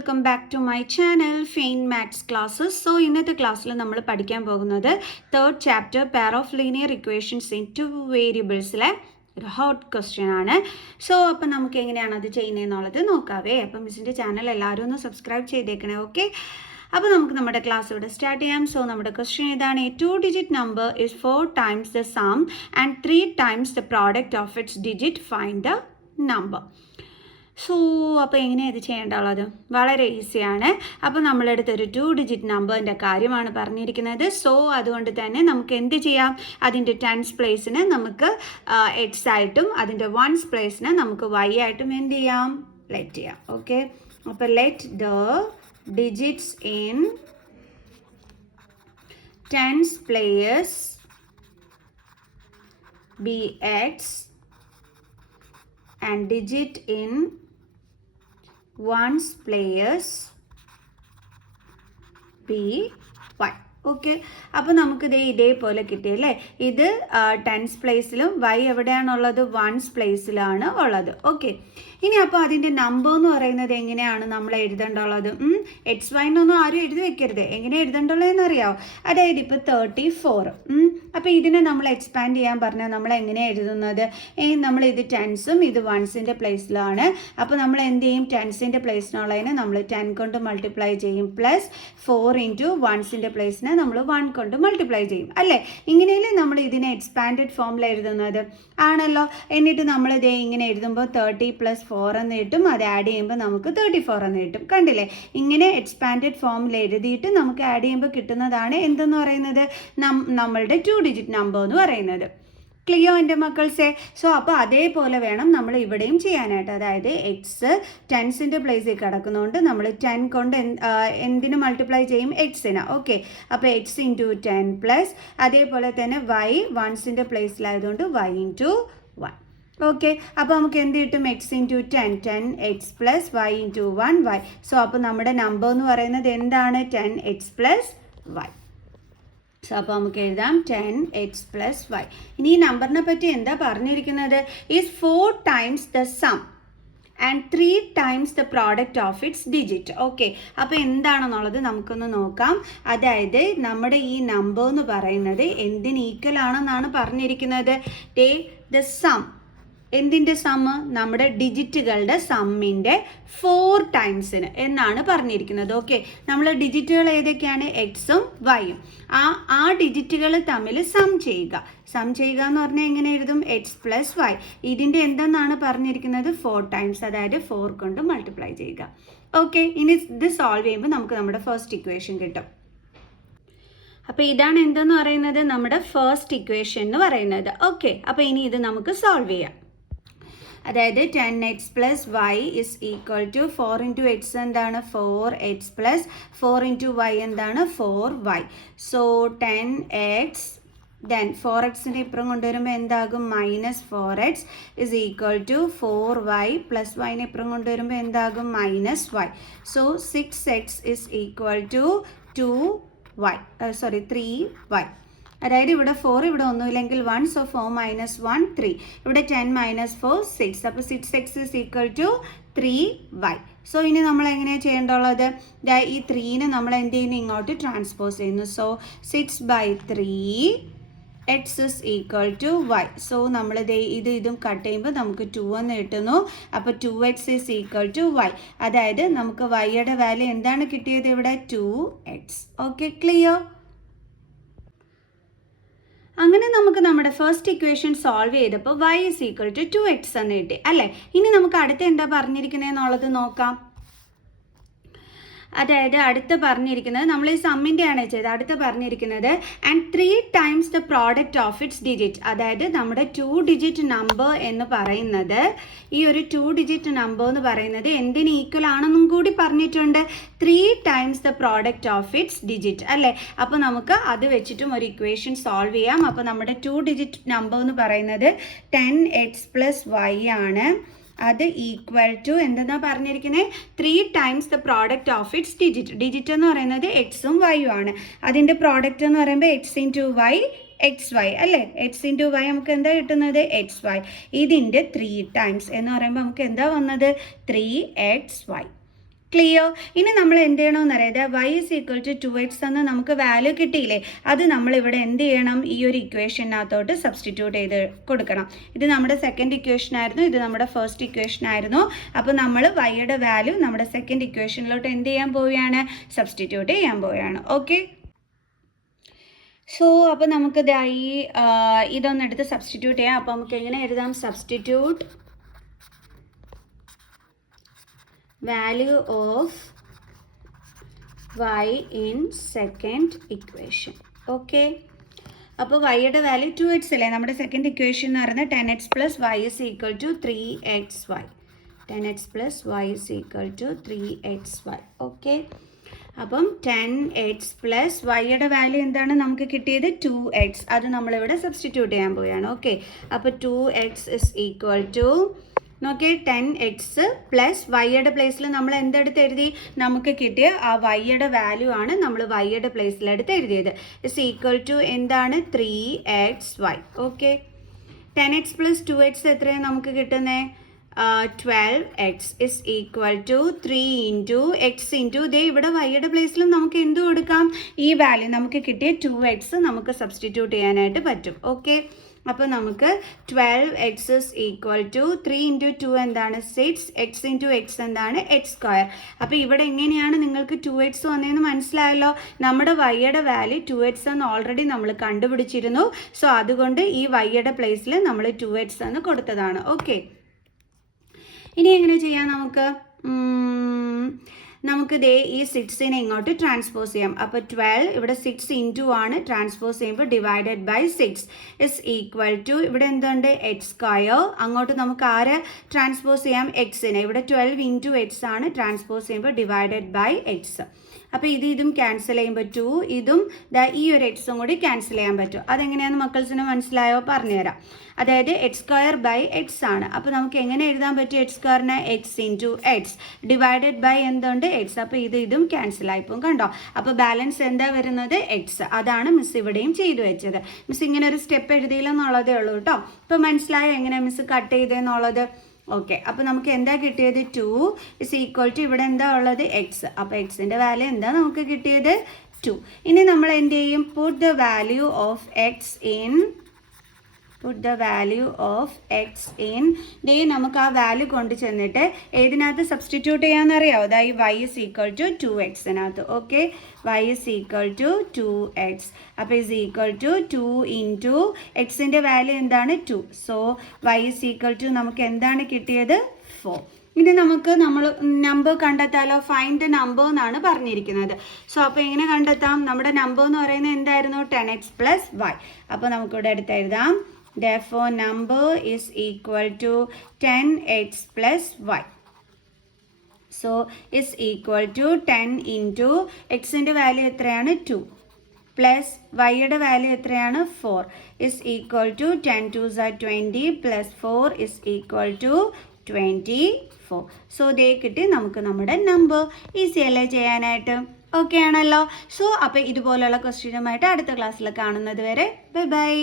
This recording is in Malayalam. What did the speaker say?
Welcome back to my channel fine maths classes. So ഇന്നത്തെ ക്ലാസ്സിൽ നമ്മൾ പഠിക്കാൻ പോകുന്നത് third chapter pair of linear equations in two വേരിയബിൾസിലെ ഒരു ഹോട്ട് ക്വസ്റ്റ്യൻ ആണ്. സോ അപ്പം നമുക്ക് എങ്ങനെയാണ് അത് ചെയ്യുന്നതെന്നുള്ളത് നോക്കാവേ. അപ്പം മിസ്സിൻ്റെ ചാനൽ എല്ലാവരും ഒന്ന് സബ്സ്ക്രൈബ് ചെയ്തേക്കണേ. ഓക്കെ, അപ്പോൾ നമുക്ക് നമ്മുടെ ക്ലാസ് ഇവിടെ സ്റ്റാർട്ട് ചെയ്യാം. സോ നമ്മുടെ ക്വസ്റ്റ്യൻ ഇതാണ്: A 2 digit number is 4 times the sum and 3 times the product of its digit. Find the number. So അപ്പോൾ എങ്ങനെയാണ് ഇത് ചെയ്യേണ്ടുള്ളത്? വളരെ ഈസിയാണ്. അപ്പോൾ നമ്മളെടുത്തൊരു 2 ഡിജിറ്റ് നമ്പറിൻ്റെ കാര്യമാണ് പറഞ്ഞിരിക്കുന്നത്. സോ അതുകൊണ്ട് തന്നെ നമുക്ക് എന്ത് ചെയ്യാം? അതിൻ്റെ ടെൻസ് പ്ലേസിന് നമുക്ക് എക്സ് ആയിട്ടും അതിൻ്റെ വൺസ് പ്ലേസിന് നമുക്ക് വൈ ആയിട്ടും എന്ത് ചെയ്യാം? ലെറ്റ് ചെയ്യാം. ഓക്കെ, അപ്പോൾ let the digits in tens place be x and digit in ones place be y. Okay, അപ്പോൾ നമുക്കിത് ഇതേപോലെ കിട്ടിയല്ലേ. ഇത് ടെൻസ് പ്ലേസിലും വൈ എവിടെയാണുള്ളത്? വൺസ് പ്ലേസിലാണ് ഉള്ളത്. ഓക്കെ, ഇനി അപ്പോൾ അതിൻ്റെ നമ്പർ എന്ന് പറയുന്നത് എങ്ങനെയാണ് നമ്മൾ എഴുതേണ്ടുള്ളത്? എക്സ് വൈ എന്നൊന്നും ആരും എഴുതി വെക്കരുത്. എങ്ങനെ എഴുതേണ്ടുള്ളതെന്ന് അറിയാമോ? അതായത് ഇപ്പോൾ 34. അപ്പോൾ ഇതിനെ നമ്മൾ എക്സ്പാൻഡ് ചെയ്യാൻ പറഞ്ഞാൽ നമ്മൾ എങ്ങനെയാണ് എഴുതുന്നത്? നമ്മൾ ഇത് ടെൻസും ഇത് വൺസിൻ്റെ പ്ലേസിലാണ്. അപ്പോൾ നമ്മൾ എന്ത് ചെയ്യും? ടെൻസിൻ്റെ പ്ലേസിനുള്ളതിനെ നമ്മൾ 10 കൊണ്ട് മൾട്ടിപ്ലൈ ചെയ്യും, പ്ലസ് 4 ഇൻറ്റു വൺസിൻ്റെ പ്ലേസിന് നമ്മൾ 1 കൊണ്ട് മൾട്ടിപ്ലൈ ചെയ്യും അല്ലേ. ഇങ്ങനെയല്ലേ നമ്മൾ ഇതിനെ എക്സ്പാൻഡഡ് ഫോമിൽ എഴുതുന്നത്? ആണല്ലോ. എന്നിട്ട് നമ്മൾ ഇതേ ഇങ്ങനെ എഴുതുമ്പോൾ 30 + 4 എന്ന് കിട്ടും. അത് ആഡ് ചെയ്യുമ്പോൾ നമുക്ക് 34 എന്ന് കിട്ടും. കണ്ടില്ലേ? ഇങ്ങനെ എക്സ്പാൻഡഡ് ഫോമിൽ എഴുതിയിട്ട് നമുക്ക് ആഡ് ചെയ്യുമ്പോൾ കിട്ടുന്നതാണ് എന്തെന്ന് പറയുന്നത്? നമ്മളുടെ 2 ഡിജിറ്റ് നമ്പർ എന്ന് പറയുന്നത്. ക്ലിയർ എൻ്റെ മക്കൾസേ? സോ അപ്പോൾ അതേപോലെ വേണം നമ്മൾ ഇവിടെയും ചെയ്യാനായിട്ട്. അതായത് എക്സ് ടെൻസിൻ്റെ പ്ലേസിൽ കിടക്കുന്നതുകൊണ്ട് നമ്മൾ 10 കൊണ്ട് എന്തിന് മൾട്ടിപ്ലൈ ചെയ്യും? എക്സിന്. ഓക്കെ, അപ്പോൾ എക്സ് ഇൻറ്റു 10 പ്ലസ് അതേപോലെ തന്നെ വൈ വൺസിൻ്റെ പ്ലേസിലായതുകൊണ്ട് വൈ ഇൻറ്റു 1. ഓക്കെ, അപ്പോൾ നമുക്ക് എന്ത് കിട്ടും? X into 10 x plus y into 1 y. So അപ്പോൾ നമ്മുടെ നമ്പർ എന്ന് പറയുന്നത് എന്താണ്? 10x plus Y. സോ അപ്പോൾ നമുക്ക് എഴുതാം 10x പ്ലസ് വൈ. ഇനി ഈ നമ്പറിനെ പറ്റി എന്താ പറഞ്ഞിരിക്കുന്നത്? Is 4 times the sum and 3 times the product of its digit. Okay, അപ്പോൾ എന്താണെന്നുള്ളത് നമുക്കൊന്ന് നോക്കാം. അതായത് നമ്മുടെ ഈ നമ്പർ എന്ന് പറയുന്നത് എന്തിന് ഈക്വൽ ആണെന്നാണ് പറഞ്ഞിരിക്കുന്നത്? The sum. എന്തിൻ്റെ സമ്മ്? നമ്മുടെ ഡിജിറ്റുകളുടെ സമ്മിൻ്റെ 4 ടൈംസിന് എന്നാണ് പറഞ്ഞിരിക്കുന്നത്. ഓക്കെ, നമ്മൾ ഡിജിറ്റുകൾ ഏതൊക്കെയാണ്? എക്സും വൈയും. ആ ഡിജിറ്റുകൾ തമ്മിൽ സം ചെയ്യുക. സം ചെയ്യുക എന്ന് പറഞ്ഞാൽ എങ്ങനെ എഴുതും? X plus y. ഇതിൻ്റെ എന്തെന്നാണ് പറഞ്ഞിരിക്കുന്നത്? 4 ടൈംസ്, അതായത് 4 കൊണ്ട് മൾട്ടിപ്ലൈ ചെയ്യുക. ഓക്കെ, ഇനി ഇത് സോൾവ് ചെയ്യുമ്പോൾ നമുക്ക് നമ്മുടെ ഫസ്റ്റ് ഇക്വേഷൻ കിട്ടും. അപ്പോൾ ഇതാണ് എന്തെന്ന് പറയുന്നത്? നമ്മുടെ ഫസ്റ്റ് ഇക്വേഷൻ എന്ന് പറയുന്നത്. ഓക്കെ, അപ്പോൾ ഇനി ഇത് നമുക്ക് സോൾവ് ചെയ്യാം. അതായത് 10x plus y is equal to 4 into x എന്താണ്? 4x പ്ലസ് 4 ഇൻറ്റു വൈ എന്താണ്? 4y. സോ 10x ദെൻ 4xൻ്റെ ഇപ്പുറം കൊണ്ടുവരുമ്പോൾ എന്താകും? -4x is equal to 4y plus വൈനെ ഇപ്പുറം കൊണ്ടുവരുമ്പോൾ എന്താകും? -y. So 6x is equal to 3y. അതായത് ഇവിടെ 4 ഇവിടെ ഒന്നുമില്ലെങ്കിൽ 1, സോ 4 - 1 3. ഇവിടെ 10 - 4 6. അപ്പോൾ 6x is equal to 3y. So ഇനി നമ്മൾ എങ്ങനെയാണ് ചെയ്യേണ്ടുള്ളത്? ഈ 3നെ നമ്മൾ എന്ത് ചെയ്യുന്നു? ഇങ്ങോട്ട് ട്രാൻസ്പോസ് ചെയ്യുന്നു. So 6/3 x is equal to y. So നമ്മൾ ഇതും കട്ട് ചെയ്യുമ്പോൾ നമുക്ക് 2 എന്ന് കിട്ടുന്നു. അപ്പോൾ 2x is equal to y. അതായത് നമുക്ക് വൈയുടെ വാല്യൂ എന്താണ് കിട്ടിയത്? ഇവിടെ 2x. Okay, clear? അങ്ങനെ നമുക്ക് നമ്മുടെ ഫസ്റ്റ് ഇക്വേഷൻ സോൾവ് ചെയ്തപ്പോൾ y is equal to 2x എന്ന് കിട്ടി അല്ലേ. ഇനി നമുക്ക് അടുത്ത് എന്താ പറഞ്ഞിരിക്കുന്നതെന്നുള്ളത് നോക്കാം. അതായത് അടുത്ത് പറഞ്ഞിരിക്കുന്നത് നമ്മൾ ഈ സമ്മിൻ്റെ ആണ് ചെയ്തത്. അടുത്ത് പറഞ്ഞിരിക്കുന്നത് and 3 times the product of its digit. അതായത് നമ്മുടെ 2 ഡിജിറ്റ് നമ്പർ എന്ന് പറയുന്നത്, ഈ ഒരു 2 ഡിജിറ്റ് നമ്പർ എന്ന് പറയുന്നത് എന്തിന് ഈക്വൽ ആണെന്നും കൂടി പറഞ്ഞിട്ടുണ്ട്? 3 times the product of its digit അല്ലേ. അപ്പോൾ നമുക്ക് അത് വെച്ചിട്ടും ഒരു ഇക്വേഷൻ സോൾവ് ചെയ്യാം. അപ്പോൾ നമ്മുടെ 2 ഡിജിറ്റ് നമ്പർ എന്ന് പറയുന്നത് 10x പ്ലസ് വൈ ആണ്. അത് ഈക്വൽ ടു എന്തെന്നാ പറഞ്ഞിരിക്കുന്നത്? 3 times the product of its digit. Digit എന്ന് പറയുന്നത് എക്സും വൈയും ആണ്. അതിൻ്റെ പ്രോഡക്റ്റ് എന്ന് പറയുമ്പോൾ x into y x y അല്ലേ. എക്സ് ഇൻറ്റു വൈ നമുക്ക് എന്താ കിട്ടുന്നത്? X y. ഇതിൻ്റെ 3 ടൈംസ് എന്ന് പറയുമ്പോൾ നമുക്ക് എന്താ വന്നത്? 3xy. ക്ലിയർ. ഇനി നമ്മൾ എന്ത് ചെയ്യണമെന്ന് അറിയാം, y is equal to 2x എന്ന് നമുക്ക് വാല്യൂ കിട്ടിയില്ലേ, അത് നമ്മളിവിടെ എന്ത് ചെയ്യണം, ഈ ഒരു ഇക്വേഷനകത്തോട്ട് സബ്സ്റ്റിറ്റ്യൂട്ട് ചെയ്ത് കൊടുക്കണം. ഇത് നമ്മുടെ സെക്കൻഡ് ഇക്വേഷൻ ആയിരുന്നു, ഇത് നമ്മുടെ ഫസ്റ്റ് ഇക്വേഷൻ ആയിരുന്നു. അപ്പോൾ നമ്മൾ വൈയുടെ വാല്യൂ നമ്മുടെ സെക്കൻഡ് ഇക്വേഷനിലോട്ട് എന്ത് ചെയ്യാൻ പോവുകയാണ്, സബ്സ്റ്റിറ്റ്യൂട്ട് ചെയ്യാൻ പോവുകയാണ്. ഓക്കെ. സോ അപ്പോൾ നമുക്ക് ഈ ഇതൊന്നെടുത്ത് സബ്സ്റ്റിറ്റ്യൂട്ട് ചെയ്യാം. അപ്പോൾ നമുക്ക് എങ്ങനെ എഴുതാം, substitute value of y in second equation. Okay. അപ്പോൾ വൈയുടെ വാല്യൂ 2x അല്ലേ, നമ്മുടെ സെക്കൻഡ് ഇക്വേഷൻ എന്ന് പറയുന്നത് 10x plus y is equal to 3xy. 10x plus y is equal to 3xy. Okay. അപ്പം 10x plus വൈയുടെ വാല്യൂ എന്താണ് നമുക്ക് കിട്ടിയത്, 2x. അത് നമ്മളിവിടെ സബ്സ്റ്റിറ്റ്യൂട്ട് ചെയ്യാൻ പോവുകയാണ്. ഓക്കെ. അപ്പോൾ 2x is equal to നോക്കിയേ 10x പ്ലസ് വൈയുടെ പ്ലേസിൽ നമ്മൾ എന്തെടുത്ത് എഴുതി, നമുക്ക് കിട്ടിയ ആ വൈയുടെ വാല്യൂ ആണ് നമ്മൾ വൈയുടെ പ്ലേസിലെടുത്ത് എഴുതിയത്. ഇസ് ഈക്വൽ ടു എന്താണ്, 3xy. Okay. 10x plus 2x എത്രയാണ് നമുക്ക് കിട്ടുന്നത്, 12x is equal to 3 into x into ദേ ഇവിടെ വൈയുടെ പ്ലേസിലും നമുക്ക് എന്ത് കൊടുക്കാം, ഈ വാല്യൂ നമുക്ക് കിട്ടിയ 2x നമുക്ക് സബ്സ്റ്റിറ്റ്യൂട്ട് ചെയ്യാനായിട്ട് പറ്റും. ഓക്കെ. അപ്പോൾ നമുക്ക് 12x is equal to 3 into 2 എന്താണ് 6, എക്സ് ഇൻറ്റു എക്സ് എന്താണ് എക്സ് സ്ക്വയർ. അപ്പോൾ ഇവിടെ എങ്ങനെയാണ് നിങ്ങൾക്ക് 2x വന്നതെന്ന് മനസ്സിലായല്ലോ. നമ്മുടെ വൈയുടെ വാല്യൂ 2x എന്ന് ഓൾറെഡി നമ്മൾ കണ്ടുപിടിച്ചിരുന്നു. സോ അതുകൊണ്ട് ഈ വൈയുടെ പ്ലേസിൽ നമ്മൾ 2x എന്ന് കൊടുത്തതാണ്. ഓക്കെ. ഇനി എങ്ങനെ ചെയ്യാം, നമുക്ക് ദേ ഈ 6നെ ഇങ്ങോട്ട് ട്രാൻസ്പോസ് ചെയ്യാം. അപ്പോൾ 12 ഇവിടെ 6 ഇൻറ്റു ആണ്, ട്രാൻസ്പോസ് ചെയ്യുമ്പോൾ divided by 6 is equal to ഇവിടെ എന്തുണ്ട്, എക്സ് സ്ക്വയർ. അങ്ങോട്ട് നമുക്ക് ആരെ ട്രാൻസ്പോസ് ചെയ്യാം, എക്സിനെ. ഇവിടെ 12 ഇൻറ്റു എക്സ് ആണ്, ട്രാൻസ്പോസ് ചെയ്യുമ്പോൾ ഡിവൈഡഡ് ബൈ എക്സ്. അപ്പോൾ ഇതും ക്യാൻസൽ ചെയ്യുമ്പോൾ 2, ഇതും ഈ ഒരു എക്സും കൂടി ക്യാൻസൽ ചെയ്യാൻ പറ്റും. അതെങ്ങനെയാണെന്ന് മക്കൾസിന് മനസ്സിലായോ, പറഞ്ഞുതരാം. അതായത് എക്സ് സ്ക്വയർ ബൈ എക്സ് ആണ്. അപ്പോൾ നമുക്ക് എങ്ങനെ എഴുതാൻ പറ്റും, എക്സ് സ്ക്വയറിനെ x into x divided by എന്തുണ്ട്, എക്സ്. അപ്പോൾ ഇതും ക്യാൻസൽ ആയിപ്പോവും, കണ്ടോ. അപ്പോൾ ബാലൻസ് എന്താ വരുന്നത്, എക്സ്. അതാണ് മിസ് ഇവിടെയും ചെയ്തു വെച്ചത്. മിസ് ഇങ്ങനെ ഒരു സ്റ്റെപ്പ് എഴുതിയില്ലെന്നുള്ളതേ ഉള്ളൂ കേട്ടോ. ഇപ്പോൾ മനസ്സിലായോ എങ്ങനെയാണ് മിസ് കട്ട് ചെയ്തതെന്നുള്ളത്. ഓക്കെ. അപ്പോൾ നമുക്ക് എന്താ കിട്ടിയത്, 2 ഇസ് ഈക്വൽ ടു ഇവിടെ എന്താ ഉള്ളത്, എക്സ്. അപ്പോൾ എക്സിൻ്റെ വാല്യൂ എന്താ നമുക്ക് കിട്ടിയത്, 2. ഇനി നമ്മൾ എന്ത് ചെയ്യും, put the value of x in ദേ നമുക്ക് ആ വാല്യൂ കൊണ്ട് ചെന്നിട്ട് ഏതിനകത്ത് സബ്സ്റ്റിറ്റ്യൂട്ട് ചെയ്യാമെന്നറിയാമോ, അതായത് y is equal to 2xനകത്ത്. Okay. y is equal to 2x. അപ്പോൾ is equal to 2 ഇൻറ്റു എക്സിൻ്റെ വാല്യൂ എന്താണ്, 2. So y is equal to നമുക്ക് എന്താണ് കിട്ടിയത്, 4. ഇനി നമുക്ക് നമ്മൾ നമ്പർ കണ്ടെത്താലോ, ഫൈൻഡ് ദ നമ്പർ എന്നാണ് പറഞ്ഞിരിക്കുന്നത്. സോ അപ്പോൾ എങ്ങനെ കണ്ടെത്താം, നമ്മുടെ നമ്പർ എന്ന് പറയുന്നത് എന്തായിരുന്നു, 10x plus y. അപ്പോൾ നമുക്കിവിടെ എടുത്ത് എഴുതാം, therefore number is equal to 10x plus y. So is equal to 10 into xന്റെ value എത്രയാണ്, 2 പ്ലസ് വൈയുടെ വാല്യൂ എത്രയാണ്, 4 is equal to 10 2s are 20 plus 4 is equal to 24. So they കിട്ടി നമുക്ക് നമ്മുടെ നമ്പർ. ഈസി അല്ലേ ചെയ്യാനായിട്ട്, ഓക്കെ ആണല്ലോ. സോ അപ്പോൾ ഇതുപോലുള്ള ക്വസ്റ്റ്യനുമായിട്ട് അടുത്ത ക്ലാസ്സിൽ കാണുന്നത് വരെ ബൈ ബൈ.